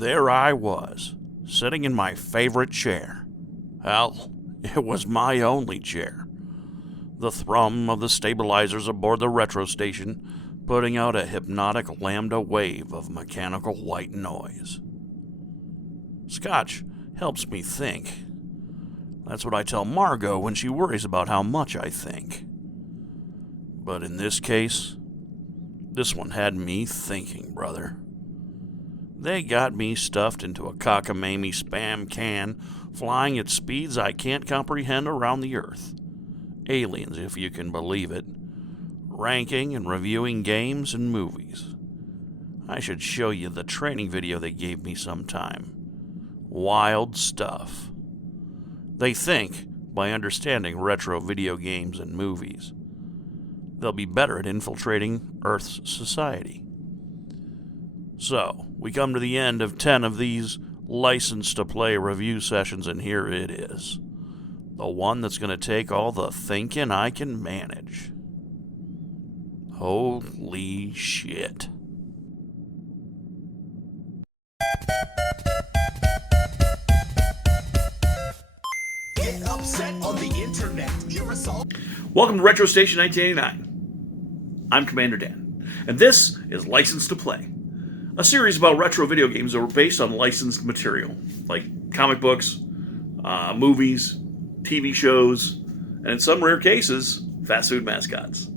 There I was, sitting in my favorite chair. Hell, it was my only chair. The thrum of the stabilizers aboard the retro station putting out a hypnotic lambda wave of mechanical white noise. Scotch helps me think. That's what I tell Margot when she worries about how much I think. But in this case, this one had me thinking, brother. They got me stuffed into a cockamamie spam can, flying at speeds I can't comprehend around the earth. Aliens, if you can believe it. Ranking and reviewing games and movies. I should show you the training video they gave me sometime. Wild stuff. They think, by understanding retro video games and movies, they'll be better at infiltrating Earth's society. So, we come to the end of 10 of these licensed to play review sessions, and here it is. The one that's going to take all the thinking I can manage. Holy shit. Get upset on the internet. Welcome to Retro Station 1989. I'm Commander Dan, and this is Licensed to Play, a series about retro video games that were based on licensed material, like comic books, movies, TV shows, and in some rare cases, fast food mascots.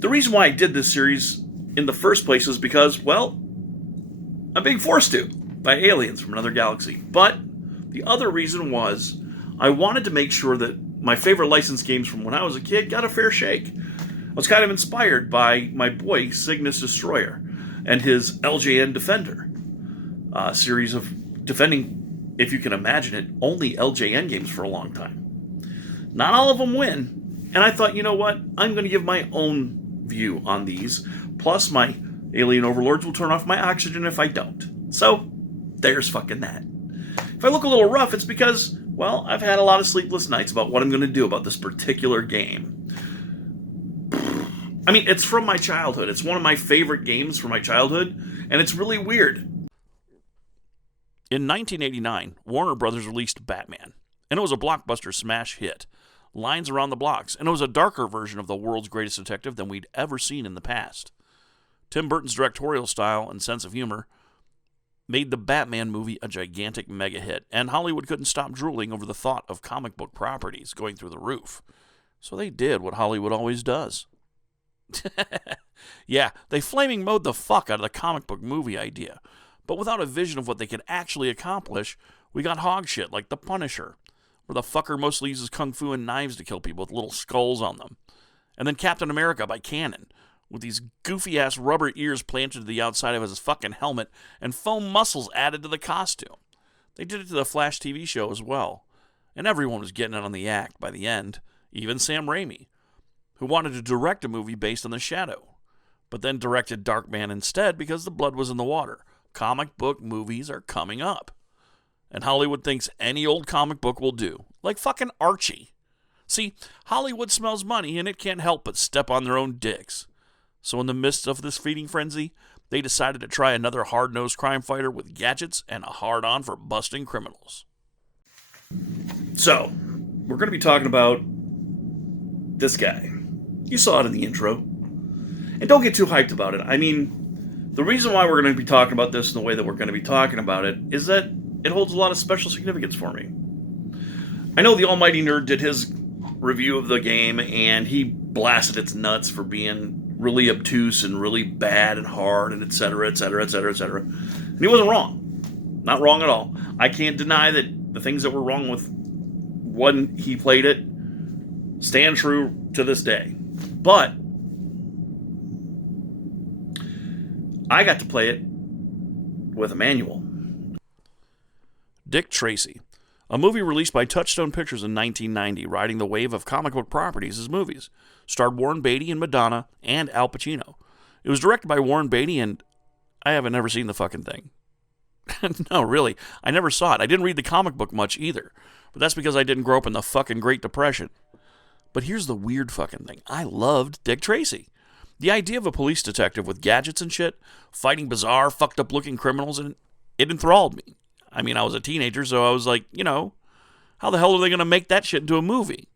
The reason why I did this series in the first place is because, well, I'm being forced to by aliens from another galaxy. But the other reason was I wanted to make sure that my favorite licensed games from when I was a kid got a fair shake. I was kind of inspired by my boy, Cygnus Destroyer, and his LJN Defender, a series of defending, if you can imagine it, only LJN games for a long time. Not all of them win, and I thought, you know what, I'm going to give my own view on these, plus my alien overlords will turn off my oxygen if I don't. So, there's fucking that. If I look a little rough, it's because, well, I've had a lot of sleepless nights about what I'm going to do about this particular game. I mean, it's from my childhood. It's one of my favorite games from my childhood, and it's really weird. In 1989, Warner Brothers released Batman, and it was a blockbuster smash hit. Lines around the blocks, and it was a darker version of the world's greatest detective than we'd ever seen in the past. Tim Burton's directorial style and sense of humor made the Batman movie a gigantic mega hit, and Hollywood couldn't stop drooling over the thought of comic book properties going through the roof. So they did what Hollywood always does. Yeah, they flaming mowed the fuck out of the comic book movie idea, but without a vision of what they could actually accomplish, we got hog shit like The Punisher, where the fucker mostly uses kung fu and knives to kill people with little skulls on them. And then Captain America by Cannon, with these goofy-ass rubber ears planted to the outside of his fucking helmet and foam muscles added to the costume. They did it to the Flash TV show as well. And everyone was getting in on the act by the end, even Sam Raimi, who wanted to direct a movie based on The Shadow, but then directed Darkman instead because the blood was in the water. Comic book movies are coming up. And Hollywood thinks any old comic book will do. Like fucking Archie. See, Hollywood smells money and it can't help but step on their own dicks. So in the midst of this feeding frenzy, they decided to try another hard-nosed crime fighter with gadgets and a hard-on for busting criminals. So, we're going to be talking about this guy. You saw it in the intro. And don't get too hyped about it. I mean, the reason why we're going to be talking about this in the way that we're going to be talking about it is that it holds a lot of special significance for me. I know the Almighty Nerd did his review of the game, and he blasted its nuts for being really obtuse and really bad and hard and etc., etc., etc., etc. And he wasn't wrong. Not wrong at all. I can't deny that the things that were wrong with when he played it stand true to this day. But I got to play it with a manual. Dick Tracy, a movie released by Touchstone Pictures in 1990, riding the wave of comic book properties as movies, starred Warren Beatty and Madonna and Al Pacino. It was directed by Warren Beatty, and I haven't never seen the fucking thing. No, really, I never saw it. I didn't read the comic book much either, but that's because I didn't grow up in the fucking Great Depression. But here's the weird fucking thing. I loved Dick Tracy. The idea of a police detective with gadgets and shit, fighting bizarre, fucked up looking criminals, and it enthralled me. I mean, I was a teenager, so I was like, how the hell are they going to make that shit into a movie?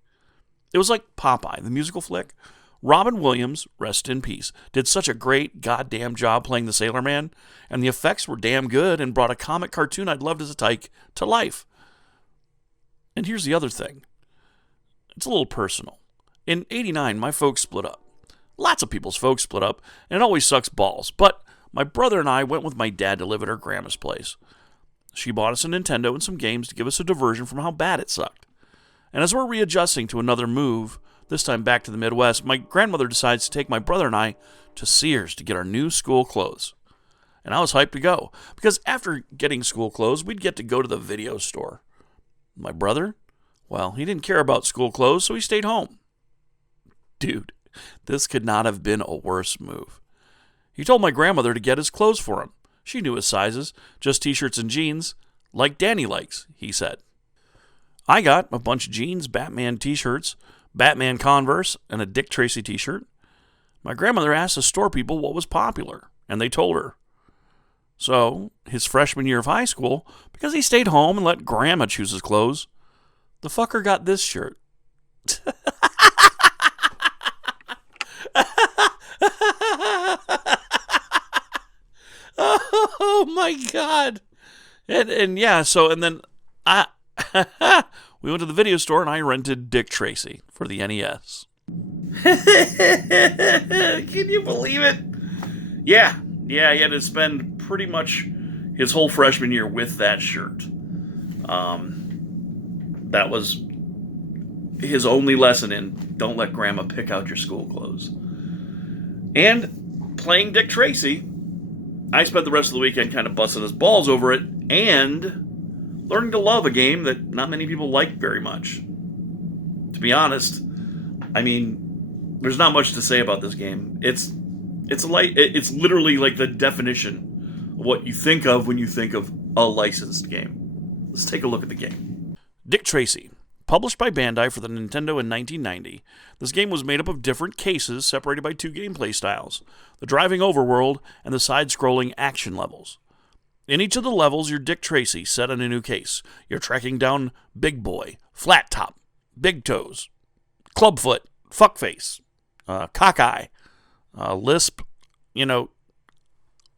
It was like Popeye, the musical flick. Robin Williams, rest in peace, did such a great goddamn job playing the Sailor Man, and the effects were damn good and brought a comic cartoon I'd loved as a tyke to life. And here's the other thing. It's a little personal. In '89, my folks split up. Lots of people's folks split up, and it always sucks balls. But my brother and I went with my dad to live at her grandma's place. She bought us a Nintendo and some games to give us a diversion from how bad it sucked. And as we're readjusting to another move, this time back to the Midwest, my grandmother decides to take my brother and I to Sears to get our new school clothes. And I was hyped to go, because after getting school clothes, we'd get to go to the video store. My brother? Well, he didn't care about school clothes, so he stayed home. Dude, this could not have been a worse move. He told my grandmother to get his clothes for him. She knew his sizes, just t-shirts and jeans, like Danny likes, he said. I got a bunch of jeans, Batman t-shirts, Batman Converse, and a Dick Tracy t-shirt. My grandmother asked the store people what was popular, and they told her. So, his freshman year of high school, because he stayed home and let Grandma choose his clothes, the fucker got this shirt. Oh my God. And yeah, and then we went to the video store and I rented Dick Tracy for the NES. Can you believe it? Yeah, he had to spend pretty much his whole freshman year with that shirt. That was his only lesson in don't let Grandma pick out your school clothes. And playing Dick Tracy, I spent the rest of the weekend kind of busting his balls over it and learning to love a game that not many people like very much. To be honest, I mean, there's not much to say about this game. It's literally like the definition of what you think of when you think of a licensed game. Let's take a look at the game. Dick Tracy. Published by Bandai for the Nintendo in 1990, this game was made up of different cases separated by two gameplay styles, the driving overworld and the side-scrolling action levels. In each of the levels, you're Dick Tracy, set in a new case. You're tracking down Big Boy, Flat Top, Big Toes, Clubfoot, Fuckface, Cockeye, Lisp,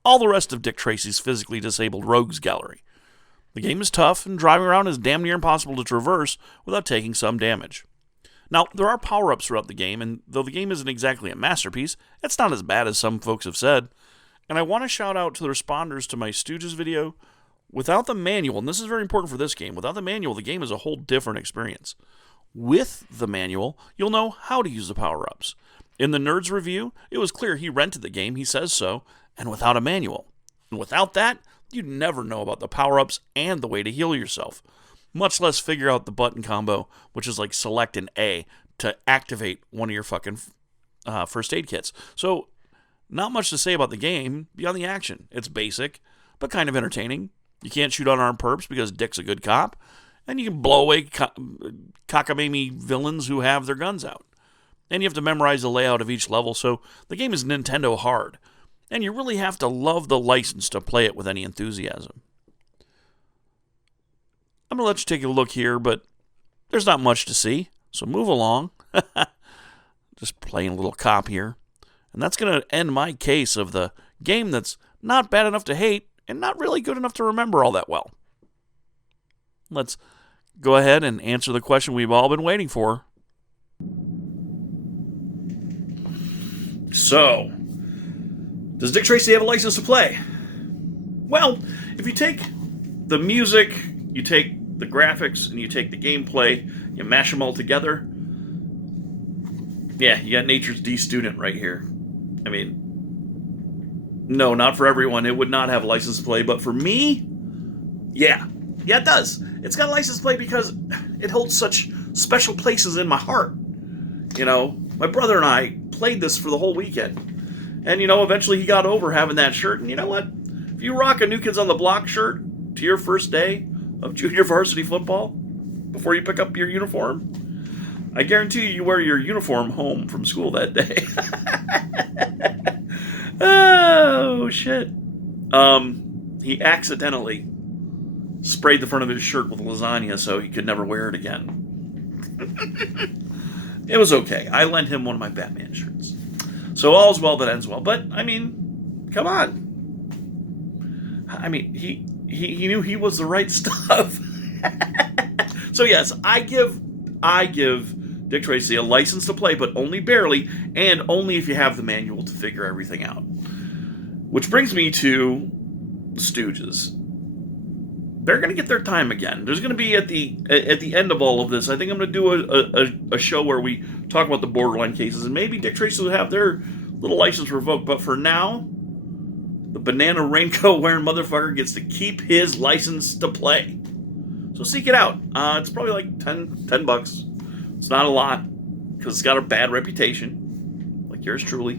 all the rest of Dick Tracy's physically disabled rogues gallery. The game is tough, and driving around is damn near impossible to traverse without taking some damage. Now, there are power-ups throughout the game, and though the game isn't exactly a masterpiece, it's not as bad as some folks have said. And I want to shout out to the responders to my Stooges video. Without the manual, and this is very important for this game, without the manual, the game is a whole different experience. With the manual, you'll know how to use the power-ups. In the Nerd's review, it was clear he rented the game, he says so, and without a manual. And without that, you'd never know about the power-ups and the way to heal yourself, much less figure out the button combo, which is like select an A to activate one of your fucking first aid kits. So, not much to say about the game beyond the action. It's basic, but kind of entertaining. You can't shoot unarmed perps because Dick's a good cop, and you can blow away cockamamie villains who have their guns out. And you have to memorize the layout of each level, so the game is Nintendo hard. And you really have to love the license to play it with any enthusiasm. I'm going to let you take a look here, but there's not much to see, so move along. Just playing a little cop here. And that's going to end my case of the game that's not bad enough to hate and not really good enough to remember all that well. Let's go ahead and answer the question we've all been waiting for. So, does Dick Tracy have a license to play? Well, if you take the music, you take the graphics, and you take the gameplay, you mash them all together, yeah, you got Nature's D student right here. I mean, no, not for everyone. It would not have a license to play, but for me, yeah, it does. It's got a license to play because it holds such special places in my heart. My brother and I played this for the whole weekend. And, eventually he got over having that shirt. And you know what? If you rock a New Kids on the Block shirt to your first day of junior varsity football, before you pick up your uniform, I guarantee you wear your uniform home from school that day. Oh, shit. He accidentally sprayed the front of his shirt with lasagna so he could never wear it again. It was okay. I lent him one of my Batman shirts. So all's well that ends well. But, I mean, come on. I mean, he knew he was the right stuff. So yes, I give Dick Tracy a license to play, but only barely, and only if you have the manual to figure everything out. Which brings me to the Stooges. They're going to get their time again. There's going to be at the end of all of this, I think I'm going to do a show where we talk about the borderline cases, and maybe Dick Tracy will have their little license revoked. But for now, the banana raincoat wearing motherfucker gets to keep his license to play. So seek it out. It's probably like $10. It's not a lot because it's got a bad reputation, like yours truly.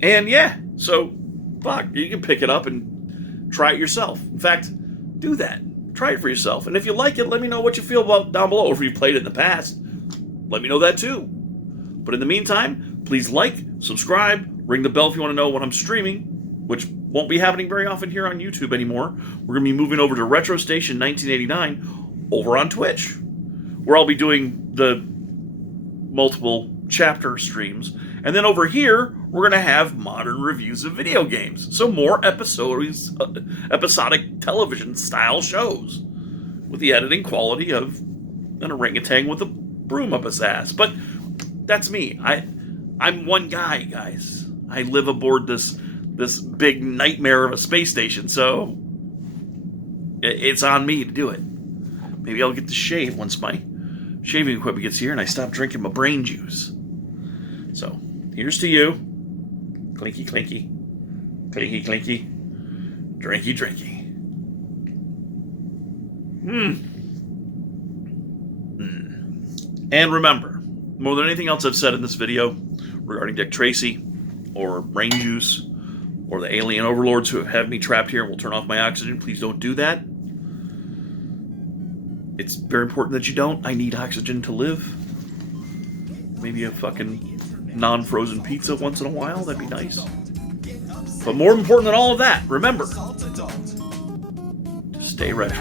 And yeah, so fuck, you can pick it up and try it yourself. In fact, do that. Try it for yourself. And if you like it, let me know what you feel about down below. Or if you've played it in the past, let me know that too. But in the meantime, please like, subscribe, ring the bell if you want to know when I'm streaming, which won't be happening very often here on YouTube anymore. We're going to be moving over to Retro Station 1989 over on Twitch, where I'll be doing the multiple chapter streams. And then over here, we're going to have modern reviews of video games. So more episodic television style shows with the editing quality of an orangutan with a broom up his ass. But that's me. I'm one guy, guys. I live aboard this big nightmare of a space station, so it's on me to do it. Maybe I'll get to shave once my shaving equipment gets here and I stop drinking my brain juice. So, here's to you. Clinky, clinky. Clinky, clinky. Drinky, drinky. And remember, more than anything else I've said in this video regarding Dick Tracy, or brain juice, or the alien overlords who have me trapped here and will turn off my oxygen, please don't do that. It's very important that you don't. I need oxygen to live. Maybe a fucking non-frozen pizza once in a while, that'd be nice. But more important than all of that, remember, stay ready.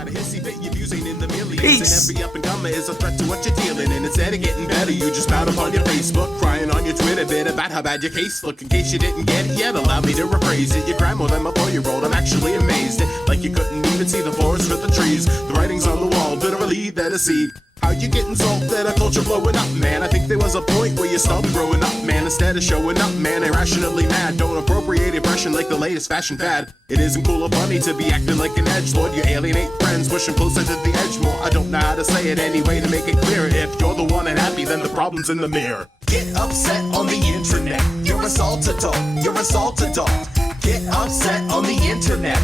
Peace. Every up and comer is a threat to what you're dealing in. Instead of getting better, you just spout up on your Facebook, crying on your Twitter bit about how bad your case look. In case you didn't get it yet, allow me to rephrase it. You cry more than my 4-year-old. I'm actually amazed. Like you couldn't even see the forest for the trees. The writing's on the wall, literally that I see. How you getting salt that a culture blowing up, man? I think there was a point where you stopped growing up, man. Instead of showing up, man, irrationally mad. Don't appropriate impression like the latest fashion fad. It isn't cool or funny to be acting like an edgelord. You alienate friends, pushing closer to the edge more. I don't know how to say it anyway to make it clear. If you're the one unhappy, then the problem's in the mirror. Get upset on the internet. You're assault adult. You're assault adult. Get upset on the internet.